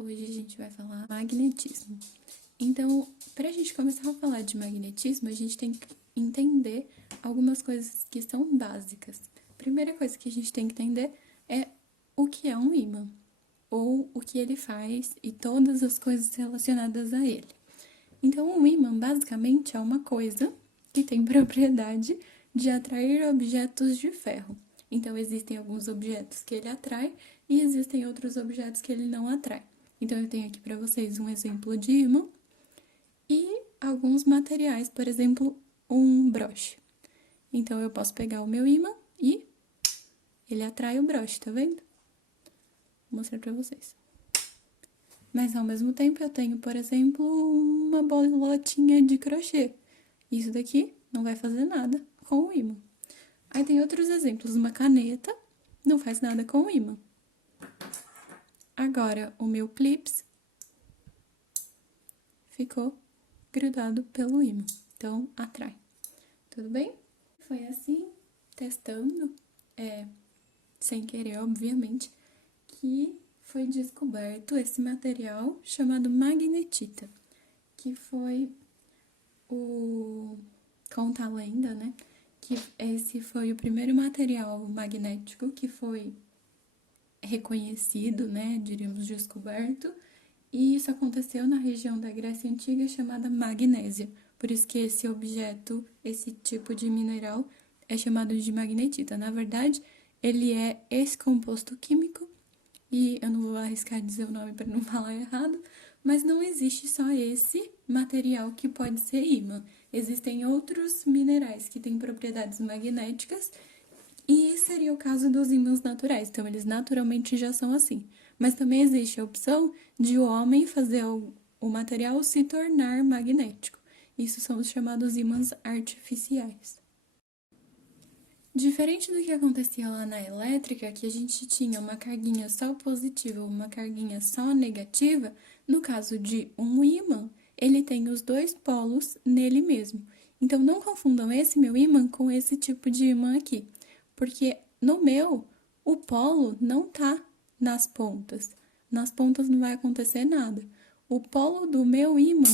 Hoje a gente vai falar magnetismo. Então, para a gente começar a falar de magnetismo, a gente tem que entender algumas coisas que são básicas. A primeira coisa que a gente tem que entender é o que é um ímã, ou o que ele faz e todas as coisas relacionadas a ele. Então, um ímã basicamente é uma coisa que tem propriedade de atrair objetos de ferro. Então, existem alguns objetos que ele atrai e existem outros objetos que ele não atrai. Então, eu tenho aqui para vocês um exemplo de ímã e alguns materiais, por exemplo, um broche. Então, eu posso pegar o meu ímã e ele atrai o broche, tá vendo? Vou mostrar para vocês. Mas, ao mesmo tempo, eu tenho, por exemplo, uma bolotinha de crochê. Isso daqui não vai fazer nada com o ímã. Aí tem outros exemplos, uma caneta não faz nada com o ímã. Agora, o meu clips ficou grudado pelo ímã, então atrai. Tudo bem? Foi assim, testando, sem querer, obviamente, que foi descoberto esse material chamado magnetita, que foi conta a lenda, né? Que esse foi o primeiro material magnético que foi reconhecido, né? Diríamos descoberto. E isso aconteceu na região da Grécia Antiga chamada Magnésia. Por isso que esse objeto, esse tipo de mineral, é chamado de magnetita. Na verdade, ele é esse composto químico, e eu não vou arriscar dizer o nome para não falar errado, mas não existe só esse material que pode ser ímã. Existem outros minerais que têm propriedades magnéticas e seria o caso dos ímãs naturais, então eles naturalmente já são assim. Mas também existe a opção de o homem fazer o material se tornar magnético. Isso são os chamados ímãs artificiais. Diferente do que acontecia lá na elétrica, que a gente tinha uma carguinha só positiva ou uma carguinha só negativa, no caso de um ímã, ele tem os dois polos nele mesmo. Então, não confundam esse meu ímã com esse tipo de ímã aqui, porque no meu, o polo não tá nas pontas. Nas pontas não vai acontecer nada. O polo do meu ímã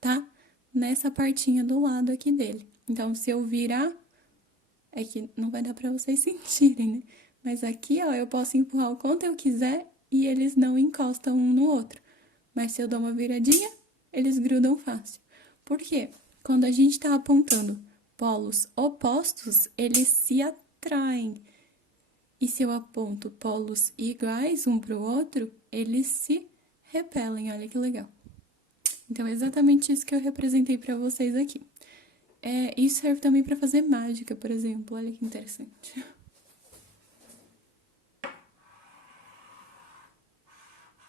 tá nessa partinha do lado aqui dele. Então, se eu virar, é que não vai dar pra vocês sentirem, né? Mas aqui, ó, eu posso empurrar o quanto eu quiser e eles não encostam um no outro. Mas se eu dou uma viradinha, eles grudam fácil. Por quê? Quando a gente tá apontando polos opostos, eles se atraem. E se eu aponto polos iguais um pro outro, eles se repelem. Olha que legal. Então, é exatamente isso que eu representei pra vocês aqui. Isso serve também para fazer mágica, por exemplo. Olha que interessante.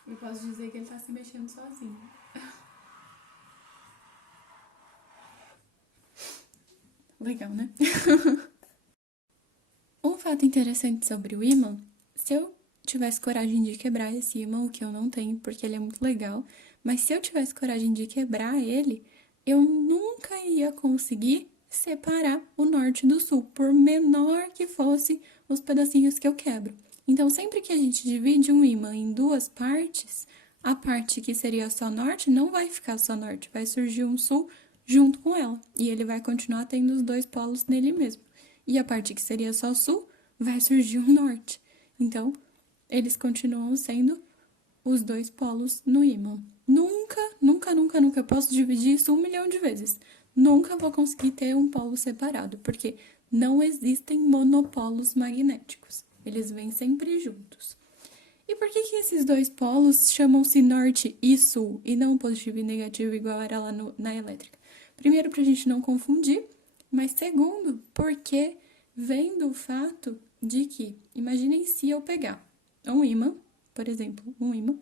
Eu posso dizer que ele tá se mexendo sozinho. Legal, né? Um fato interessante sobre o ímã, se eu tivesse coragem de quebrar esse ímã, o que eu não tenho, porque ele é muito legal, mas se eu tivesse coragem de quebrar ele, eu nunca ia conseguir separar o norte do sul, por menor que fosse os pedacinhos que eu quebro. Então, sempre que a gente divide um ímã em duas partes, a parte que seria só norte não vai ficar só norte, vai surgir um sul junto com ela, e ele vai continuar tendo os dois polos nele mesmo. E a parte que seria só sul, vai surgir um norte. Então, eles continuam sendo os dois polos no ímã. Nunca, nunca, nunca, nunca posso dividir isso 1 milhão de vezes. Nunca vou conseguir ter um polo separado, porque não existem monopolos magnéticos. Eles vêm sempre juntos. E por que esses dois polos chamam-se norte e sul, e não positivo e negativo igual era lá na elétrica? Primeiro, para a gente não confundir, mas segundo, porque vem do fato de que, imaginem se eu pegar um ímã, por exemplo, um ímã,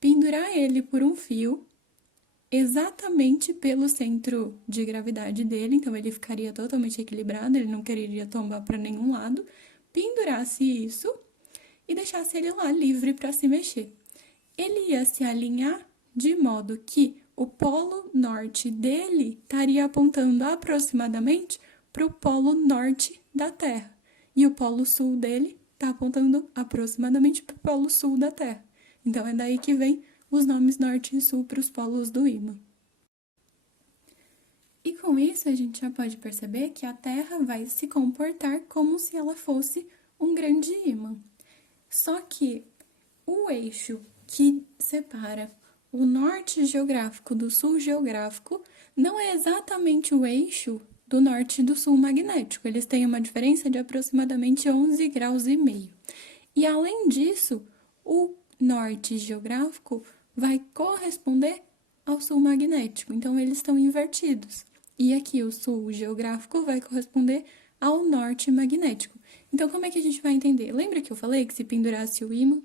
pendurar ele por um fio exatamente pelo centro de gravidade dele, então ele ficaria totalmente equilibrado, ele não quereria tombar para nenhum lado, pendurasse isso e deixasse ele lá livre para se mexer. Ele ia se alinhar de modo que o polo norte dele estaria apontando aproximadamente para o polo norte da Terra. E o polo sul dele está apontando aproximadamente para o polo sul da Terra. Então, é daí que vem os nomes norte e sul para os polos do ímã. E com isso a gente já pode perceber que a Terra vai se comportar como se ela fosse um grande ímã. Só que o eixo que separa o norte geográfico do sul geográfico não é exatamente o eixo do norte e do sul magnético. Eles têm uma diferença de aproximadamente 11 graus e meio. E além disso, o norte geográfico vai corresponder ao sul magnético. Então eles estão invertidos. E aqui o sul geográfico vai corresponder ao norte magnético. Então como é que a gente vai entender? Lembra que eu falei que se pendurasse o ímã,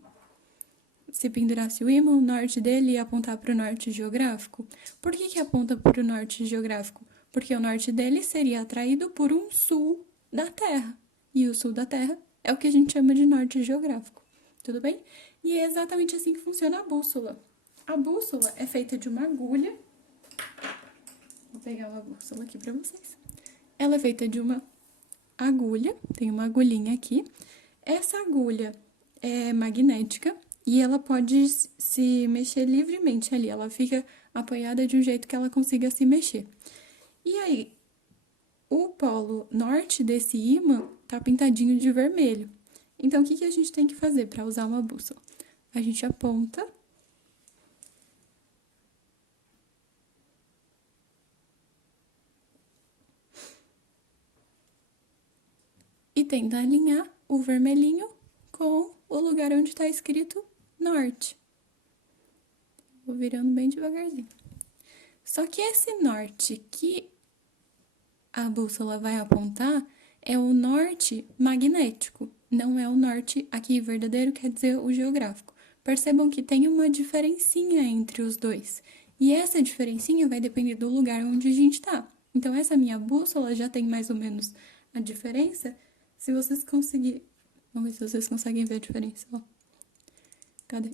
o norte dele ia apontar para o norte geográfico? Por que aponta para o norte geográfico? Porque o norte dele seria atraído por um sul da Terra. E o sul da Terra é o que a gente chama de norte geográfico. Tudo bem? E é exatamente assim que funciona a bússola. A bússola é feita de uma agulha. Vou pegar uma bússola aqui para vocês. Ela é feita de uma agulha, tem uma agulhinha aqui. Essa agulha é magnética e ela pode se mexer livremente ali. Ela fica apoiada de um jeito que ela consiga se mexer. E aí, o polo norte desse ímã tá pintadinho de vermelho. Então, o que a gente tem que fazer para usar uma bússola? A gente aponta e tenta alinhar o vermelhinho com o lugar onde está escrito norte. Vou virando bem devagarzinho. Só que esse norte que a bússola vai apontar é o norte magnético, não é o norte aqui verdadeiro, quer dizer o geográfico. Percebam que tem uma diferencinha entre os dois. E essa diferencinha vai depender do lugar onde a gente está. Então, essa minha bússola já tem mais ou menos a diferença. Se vocês conseguirem... Vamos ver se vocês conseguem ver a diferença, ó. Cadê?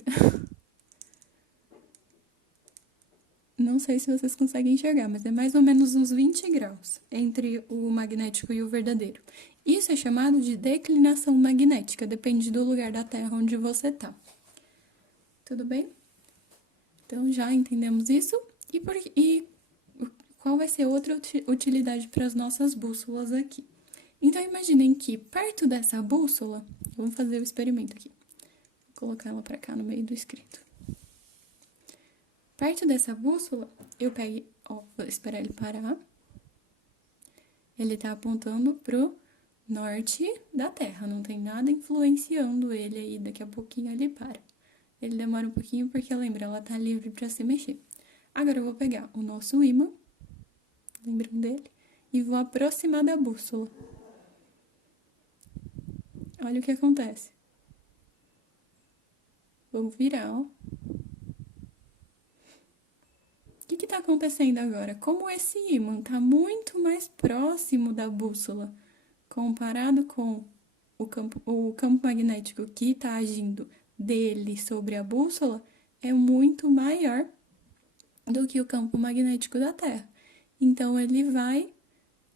Não sei se vocês conseguem enxergar, mas é mais ou menos uns 20 graus entre o magnético e o verdadeiro. Isso é chamado de declinação magnética, depende do lugar da Terra onde você está. Tudo bem? Então, já entendemos isso. E qual vai ser outra utilidade para as nossas bússolas aqui? Então, imaginem que perto dessa bússola, vamos fazer o experimento aqui. Vou colocar ela para cá no meio do escrito. Perto dessa bússola, eu pego, ó, vou esperar ele parar. Ele tá apontando pro norte da Terra, não tem nada influenciando ele aí, daqui a pouquinho ele para. Ele demora um pouquinho porque, lembra, ela tá livre para se mexer. Agora eu vou pegar o nosso ímã, lembram dele? E vou aproximar da bússola. Olha o que acontece. Vamos virar, ó. O que está acontecendo agora? Como esse ímã está muito mais próximo da bússola, comparado com o campo magnético que está agindo dele sobre a bússola, é muito maior do que o campo magnético da Terra. Então, ele vai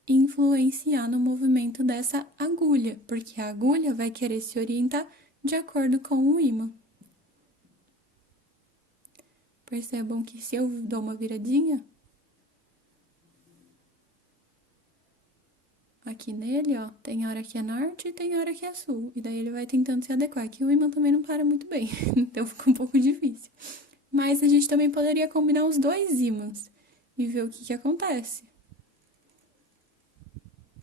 influenciar no movimento dessa agulha, porque a agulha vai querer se orientar de acordo com o ímã. Percebam que se eu dou uma viradinha aqui nele, ó, tem hora que é norte e tem hora que é sul. E daí ele vai tentando se adequar. Aqui o ímã também não para muito bem, então fica um pouco difícil. Mas a gente também poderia combinar os dois ímãs e ver o que acontece.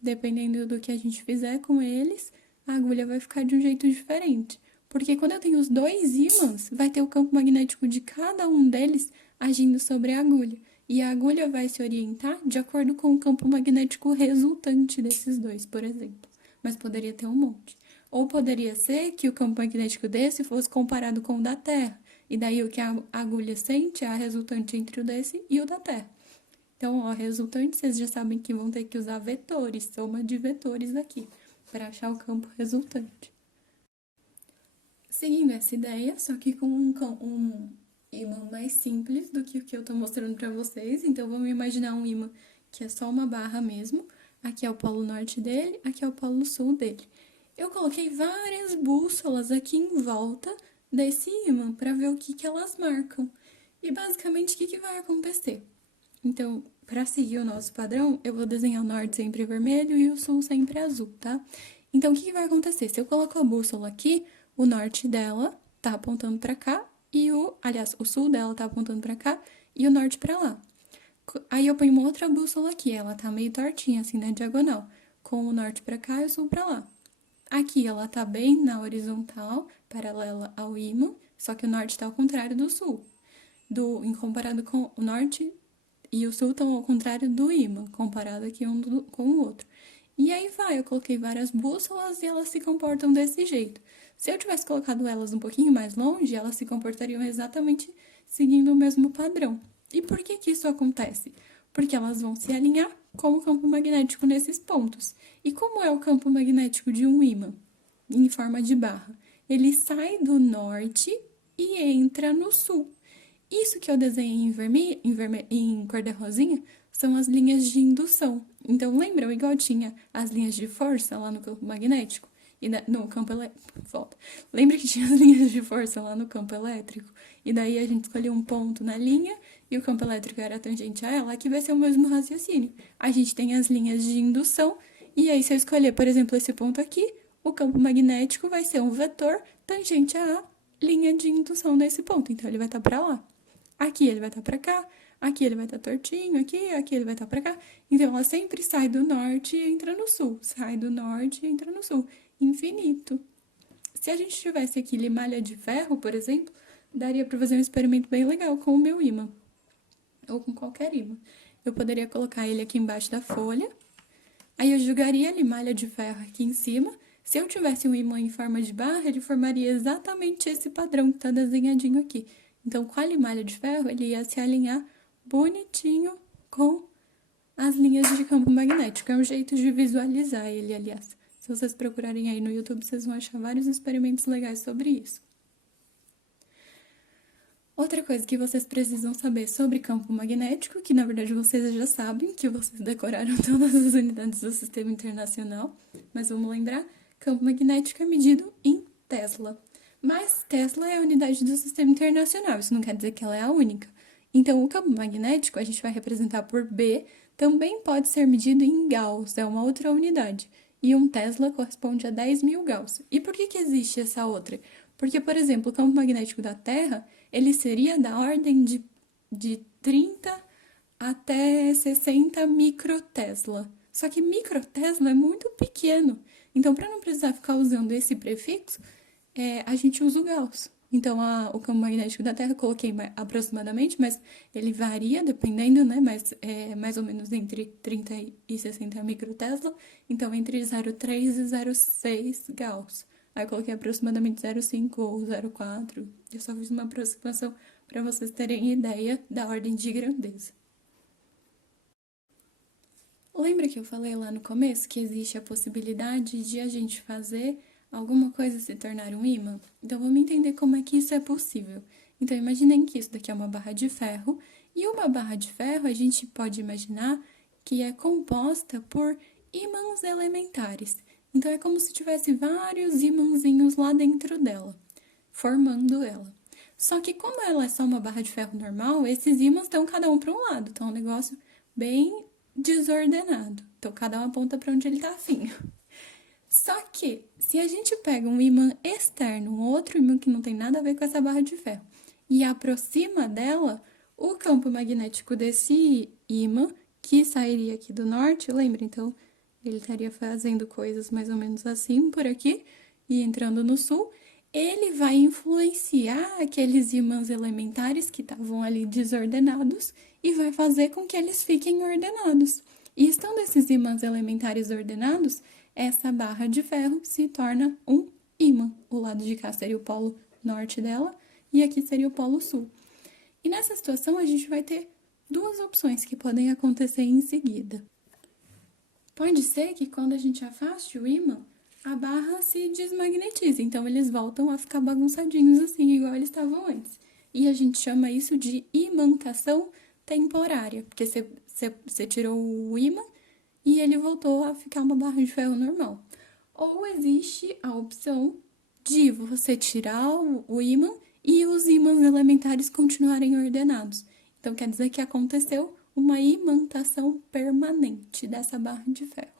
Dependendo do que a gente fizer com eles, a agulha vai ficar de um jeito diferente. Porque quando eu tenho os dois ímãs, vai ter o campo magnético de cada um deles agindo sobre a agulha. E a agulha vai se orientar de acordo com o campo magnético resultante desses dois, por exemplo. Mas poderia ter um monte. Ou poderia ser que o campo magnético desse fosse comparado com o da Terra. E daí o que a agulha sente é a resultante entre o desse e o da Terra. Então, ó, resultante, vocês já sabem que vão ter que usar vetores, soma de vetores aqui, para achar o campo resultante. Seguindo essa ideia, só que com um ímã mais simples do que o que eu tô mostrando para vocês. Então, vamos imaginar um ímã que é só uma barra mesmo. Aqui é o polo norte dele, aqui é o polo sul dele. Eu coloquei várias bússolas aqui em volta desse ímã para ver o que que elas marcam. E basicamente o que que vai acontecer? Então, para seguir o nosso padrão, eu vou desenhar o norte sempre vermelho e o sul sempre azul, tá? Então, o que que vai acontecer? Se eu coloco a bússola aqui, o norte dela tá apontando para cá e aliás, o sul dela tá apontando para cá e o norte para lá. Aí eu ponho uma outra bússola aqui, ela tá meio tortinha assim na diagonal, com o norte para cá e o sul para lá. Aqui ela tá bem na horizontal, paralela ao ímã, só que o norte tá ao contrário do sul. Em comparado com o norte e o sul estão ao contrário do ímã, comparado aqui com o outro. E aí vai, eu coloquei várias bússolas e elas se comportam desse jeito. Se eu tivesse colocado elas um pouquinho mais longe, elas se comportariam exatamente seguindo o mesmo padrão. E por que que isso acontece? Porque elas vão se alinhar com o campo magnético nesses pontos. E como é o campo magnético de um ímã? Em forma de barra. Ele sai do norte e entra no sul. Isso que eu desenhei em cor de rosinha são as linhas de indução. Então, lembram, igual tinha as linhas de força lá no campo magnético e no campo elétrico? Volta. Lembra que tinha as linhas de força lá no campo elétrico? E daí a gente escolheu um ponto na linha e o campo elétrico era tangente a ela. Aqui vai ser o mesmo raciocínio. A gente tem as linhas de indução e aí se eu escolher, por exemplo, esse ponto aqui, o campo magnético vai ser um vetor tangente à linha de indução nesse ponto. Então, ele vai estar para lá. Aqui ele vai estar para cá, aqui ele vai estar tortinho, aqui ele vai estar para cá. Então, ela sempre sai do norte e entra no sul. Sai do norte e entra no sul. Infinito. Se a gente tivesse aqui limalha de ferro, por exemplo, daria para fazer um experimento bem legal com o meu ímã. Ou com qualquer ímã. Eu poderia colocar ele aqui embaixo da folha. Aí eu jogaria a limalha de ferro aqui em cima. Se eu tivesse um ímã em forma de barra, ele formaria exatamente esse padrão que está desenhadinho aqui. Então, com a limalha de ferro, ele ia se alinhar bonitinho com as linhas de campo magnético. É um jeito de visualizar ele, aliás. Se vocês procurarem aí no YouTube, vocês vão achar vários experimentos legais sobre isso. Outra coisa que vocês precisam saber sobre campo magnético, que na verdade vocês já sabem, que vocês decoraram todas as unidades do Sistema Internacional, mas vamos lembrar, campo magnético é medido em Tesla. Mas Tesla é a unidade do Sistema Internacional, isso não quer dizer que ela é a única. Então, o campo magnético a gente vai representar por B, também pode ser medido em Gauss, é uma outra unidade. E um Tesla corresponde a 10.000 Gauss. E por que existe essa outra? Porque, por exemplo, o campo magnético da Terra, ele seria da ordem de 30 até 60 microtesla. Só que microtesla é muito pequeno. Então, para não precisar ficar usando esse prefixo, a gente usa o Gauss. Então, o campo magnético da Terra, coloquei aproximadamente, mas ele varia dependendo, né? Mas é mais ou menos entre 30 e 60 microtesla. Então, entre 0,3 e 0,6 Gauss. Aí, eu coloquei aproximadamente 0,5 ou 0,4. Eu só fiz uma aproximação para vocês terem ideia da ordem de grandeza. Lembra que eu falei lá no começo que existe a possibilidade de a gente fazer alguma coisa se tornar um ímã? Então, vamos entender como é que isso é possível. Então, imaginem que isso daqui é uma barra de ferro, e uma barra de ferro a gente pode imaginar que é composta por ímãs elementares. Então, é como se tivesse vários ímãzinhos lá dentro dela, formando ela. Só que como ela é só uma barra de ferro normal, esses ímãs estão cada um para um lado. Então, é um negócio bem desordenado. Então, cada um aponta para onde ele tá afim. Só que, se a gente pega um ímã externo, um outro ímã que não tem nada a ver com essa barra de ferro, e aproxima dela, o campo magnético desse ímã, que sairia aqui do norte, lembra? Então, ele estaria fazendo coisas mais ou menos assim por aqui, e entrando no sul, ele vai influenciar aqueles ímãs elementares que estavam ali desordenados e vai fazer com que eles fiquem ordenados. E estando esses ímãs elementares ordenados, essa barra de ferro se torna um ímã. O lado de cá seria o polo norte dela e aqui seria o polo sul. E nessa situação a gente vai ter duas opções que podem acontecer em seguida. Pode ser que quando a gente afaste o ímã, a barra se desmagnetiza, então eles voltam a ficar bagunçadinhos assim, igual eles estavam antes. E a gente chama isso de imantação temporária, porque você tirou o ímã e ele voltou a ficar uma barra de ferro normal. Ou existe a opção de você tirar o ímã e os ímãs elementares continuarem ordenados. Então, quer dizer que aconteceu uma imantação permanente dessa barra de ferro.